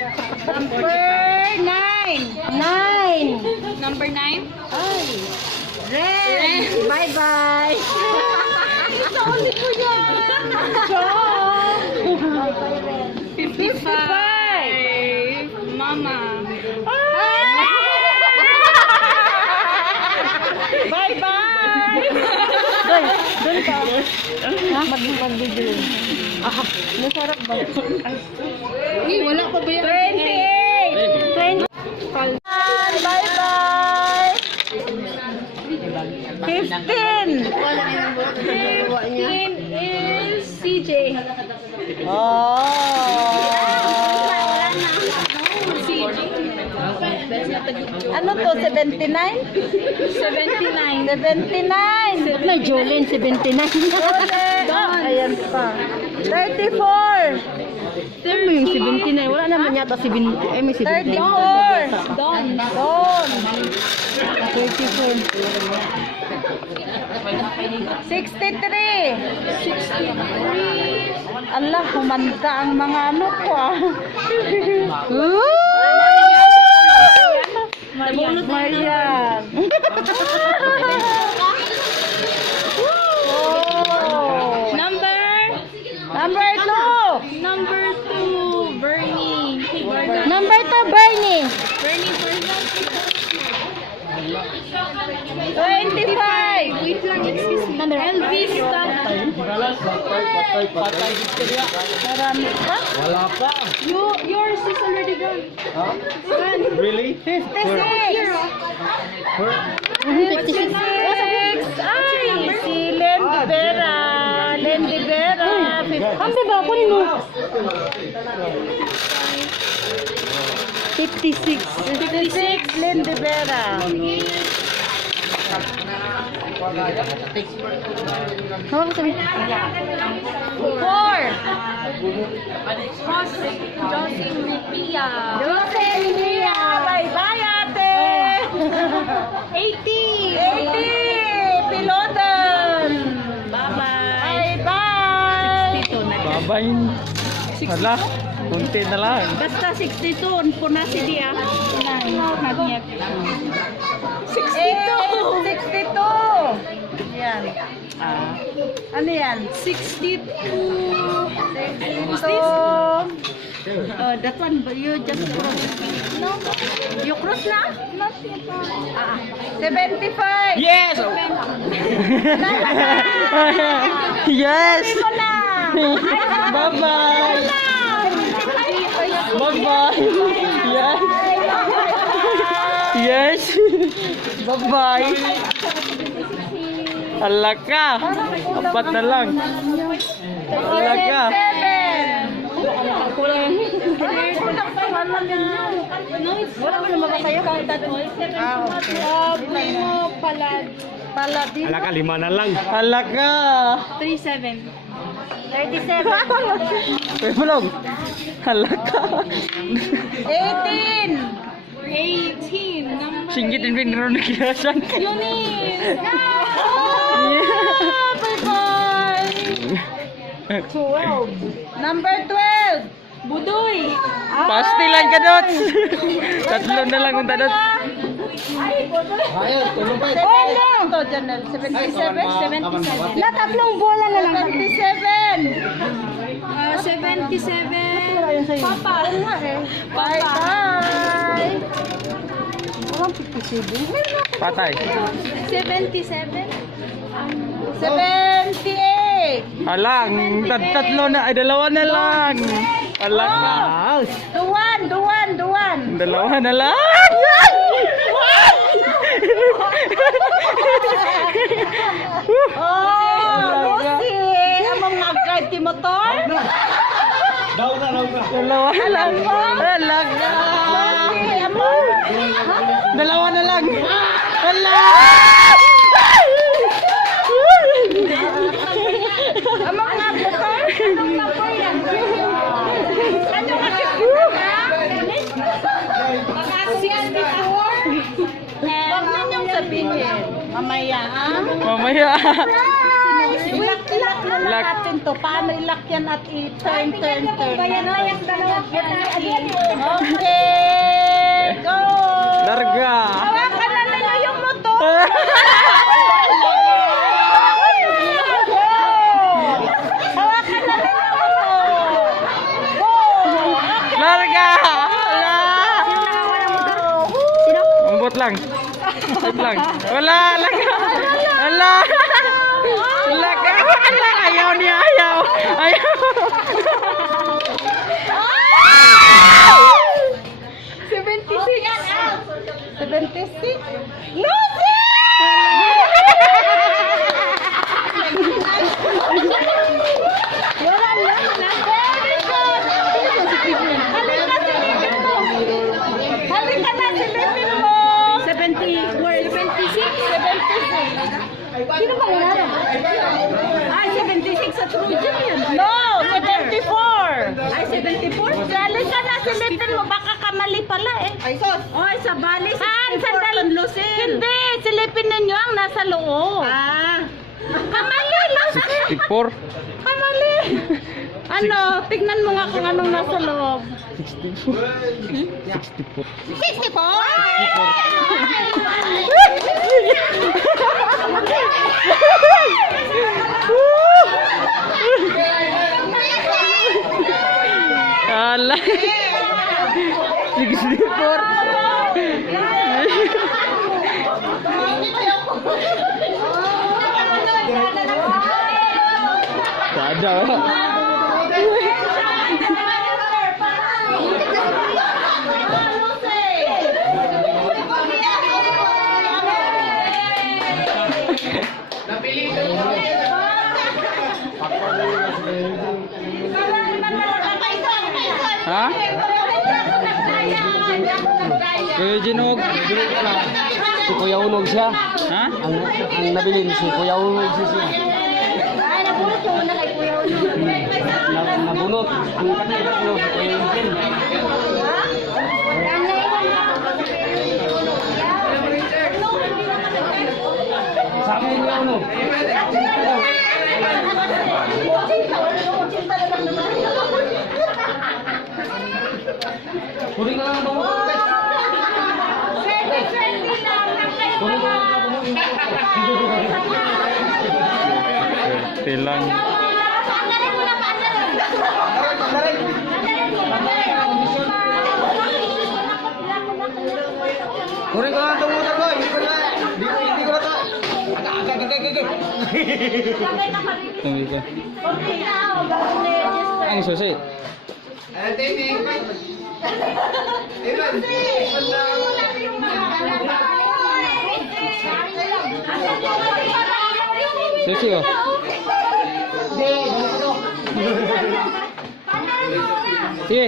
Number 9. Number 9. Ay. Red. Bye-bye. Sa ulit ko yan. Bye-bye, 55. Mama. Bye-bye. Doon ka. Mag-video. Ah, nasarap ba? Wala pa ba yan? 28. 20. Bye-bye. 15. 15 is CJ. Ano to? 79? 79. 79. May Jolene, 79. Ayan pa. 34. Ano yung 79? Wala naman yata 70. Eh, may 34. Don. 63. 63. Allah, humanda ang mga ano ko ah. Nabunot na Ayan. Oh. Number 2. Number 2, Bernie. Number 2, Bernie. Bernie, 25. wait lang, excuse me. Elvis, Marami pa? Wala pa. yours is already gone. Huh? Gone. Really? 56. Where? 56. Ay, si Lendibera. Lendibera. Kampi ba? Kunin mo. 56. 56, Lendibera. Hawak ko sabi. 4. Josie Mia. Bye-bye, ate. 80. 80. Pilotan. Bye-bye. Bye-bye. 62 na. Babay. Wala. Kunti na lang. Basta 62. Puna si Dia. Nagnyag. 62. 62. Yan. Ano yan? 62. 62. That one, but you just cross. No? You cross na? Not yet. 75. Yes! Yes! Bye-bye! Bye-bye! Yes! Yes! Bye-bye! Ala ka! Apat na lang! Ala ka! 7. Wala mo naman ba sa'yo kahit tatlo? Primo Paladin. Ala ka, 5 na lang! Ala ka! 37. 37. Uy, bulog! Ala ka! 18. 18. Number Singgit din pinro na kirasan! Eunice. Bye-bye. 12. Number 12. Budoy. Pastilan ka, Dots! Tatlo na lang kung Dots! Ito, Janel. 77. 77. Na tatlong bola na lang. 77. 77. Papa. Bye-bye. Walang 57. Patay! 77. 78. Alang, tatlo na, ay dalawa na lang. Ala ka. Duwan. Dalawa na lang. Oh, Lucy. Among nag-drive ti motor? Dalawa na lang. Ala ka. Lucy, among. Dalawa na lang. Ala! Among nga motor? Among motor yan. Ano ka? Makasyan before? Huwag ninyong sabihin. Mamaya, ha? Mamaya. Ilak na lang Lock. natin to. Paano ilak yan at i-turn. Bayan na yung dalawang yan. Oh, lang. Wait lang. Wala lang. Wala. Wala ka. Wala. Ayaw niya. Ayaw. Ayaw. 76. Lucy! Wala lang na. Very good. Halika, silipin mo. Halika na, silipin mo. 76. Sino ba Laro? Ay, 76 sa True Gym yun. No, 74. Ay, 74? Halika na, silipin mo. Baka kamali pala eh. Ay, sos. Ay, sa bali, 64 sandali. ton Lucille. Hindi, silipin ninyo ang nasa loob. Ah. Kamali lang. 64. Kamali. Ano, tignan mo nga kung anong nasa loob. 64. 64? Ala. 64. Tak ada. Ha? Kaya Jinog. Si Kuya Unog siya. Ha? Ang nabilin si Kuya Unog siya. Nabunot. Ang kanila ko si Kuya Unog. Sa akin Kuya Unog. Kuring na lang ito. Tilang. Kuring ko lang itong motor ko. Hindi ko na ito. Agak. Tunggu ka. Ang susi. Susi oh. Sige.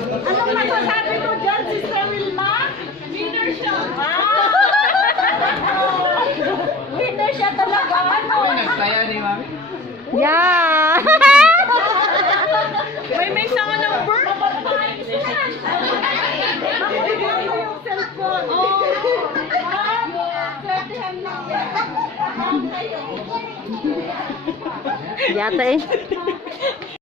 Anong masasabi mo dyan, Sister Wilma? Winner siya. Winner siya talaga. Kaya ni Mami? Yeah. May sama number? Yung cellphone. Oh. Yata eh.